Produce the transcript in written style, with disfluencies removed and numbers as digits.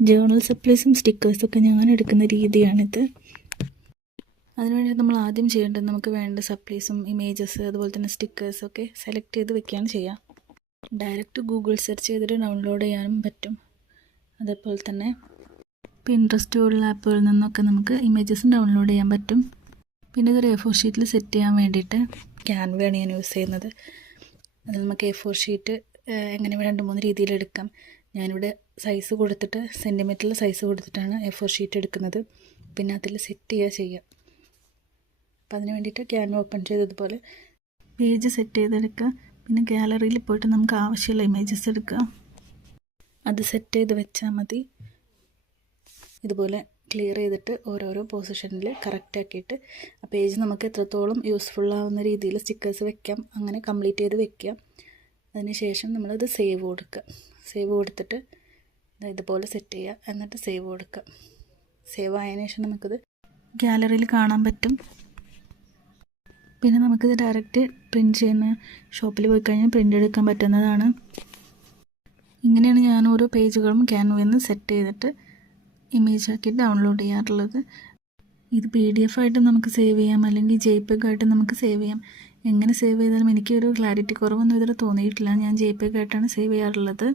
Journal സപ്ലൈസും സ്റ്റിക്കേഴ്സൊക്കെ ഞാൻ എടുക്കുന്ന രീതിയാണിത്. അതിനുവേണ്ടി നമ്മൾ ആദ്യം ചെയ്യേണ്ടത് നമുക്ക് വേണ്ട സപ്ലൈസും ഇമേജസ് അതുപോലെ തന്നെ സ്റ്റിക്കേഴ്സൊക്കെ സെലക്ട് ചെയ്ത് വെക്കുകയാണ് ചെയ്യുക. ഡയറക്റ്റ് ഗൂഗിൾ സെർച്ച് ചെയ്തിട്ട് ഡൗൺലോഡ് ചെയ്യാനും പറ്റും. അതേപോലെ തന്നെ പിൻട്രസ്റ്റ് പോലുള്ള ആപ്പുകളിൽ നിന്നൊക്കെ നമുക്ക് ഇമേജസും ഡൗൺലോഡ് ചെയ്യാൻ പറ്റും. പിന്നെ ഇതൊരു A4 ഷീറ്റിൽ സെറ്റ് ചെയ്യാൻ വേണ്ടിയിട്ട് ക്യാൻവയാണ് ഞാൻ യൂസ് ചെയ്യുന്നത്. അതിൽ നമുക്ക് A4 ഷീറ്റ് എങ്ങനെ 2-3 രീതിയിലെടുക്കാം. ഞാനിവിടെ സൈസ് കൊടുത്തിട്ട് സെൻറ്റിമീറ്ററിൽ സൈസ് കൊടുത്തിട്ടാണ് A4 ഷീറ്റ് എടുക്കുന്നത്. പിന്നെ അതിൽ സെറ്റ് ചെയ്യുക. അപ്പോൾ അതിന് വേണ്ടിയിട്ട് ക്യാൻവ ഓപ്പൺ ചെയ്തതുപോലെ പേജ് സെറ്റ് ചെയ്തെടുക്കുക. പിന്നെ ഗാലറിയിൽ പോയിട്ട് നമുക്ക് ആവശ്യമുള്ള ഇമേജസ് എടുക്കുക. അത് സെറ്റ് ചെയ്ത് വെച്ചാൽ മതി. ഇതുപോലെ ക്ലിയർ ചെയ്തിട്ട് ഓരോരോ പൊസിഷനിൽ കറക്റ്റ് ആക്കിയിട്ട് ആ പേജ് നമുക്ക് എത്രത്തോളം യൂസ്ഫുള്ളാവുന്ന രീതിയിൽ സ്റ്റിക്കേഴ്സ് വെക്കാം. അങ്ങനെ കംപ്ലീറ്റ് ചെയ്ത് വെക്കുക. അതിനുശേഷം നമ്മളത് സേവ് കൊടുക്കുക. സേവ് കൊടുത്തിട്ട് ഇതുപോലെ സെറ്റ് ചെയ്യുക. എന്നിട്ട് സേവ് കൊടുക്കുക. സേവ് ആയതിനു ശേഷം നമുക്കിത് ഗാലറിയിൽ കാണാൻ പറ്റും. പിന്നെ നമുക്കിത് ഡയറക്റ്റ് പ്രിൻറ്റ് ചെയ്യുന്ന ഷോപ്പിൽ പോയി കഴിഞ്ഞാൽ പ്രിൻ്റ് എടുക്കാൻ പറ്റുന്നതാണ്. ഇങ്ങനെയാണ് ഞാൻ ഓരോ പേജുകളും ക്യാൻവയിൽ നിന്ന് സെറ്റ് ചെയ്തിട്ട് ഇമേജ് ആക്കി ഡൗൺലോഡ് ചെയ്യാറുള്ളത്. ഇത് PDF ആയിട്ട് നമുക്ക് സേവ് ചെയ്യാം, അല്ലെങ്കിൽ JPEG ആയിട്ട് നമുക്ക് സേവ് ചെയ്യാം. എങ്ങനെ സേവ് ചെയ്താലും എനിക്കൊരു ക്ലാരിറ്റി കുറവൊന്നും ഇതിൽ തോന്നിയിട്ടില്ല. ഞാൻ JPEG ആയിട്ടാണ് സേവ് ചെയ്യാറുള്ളത്.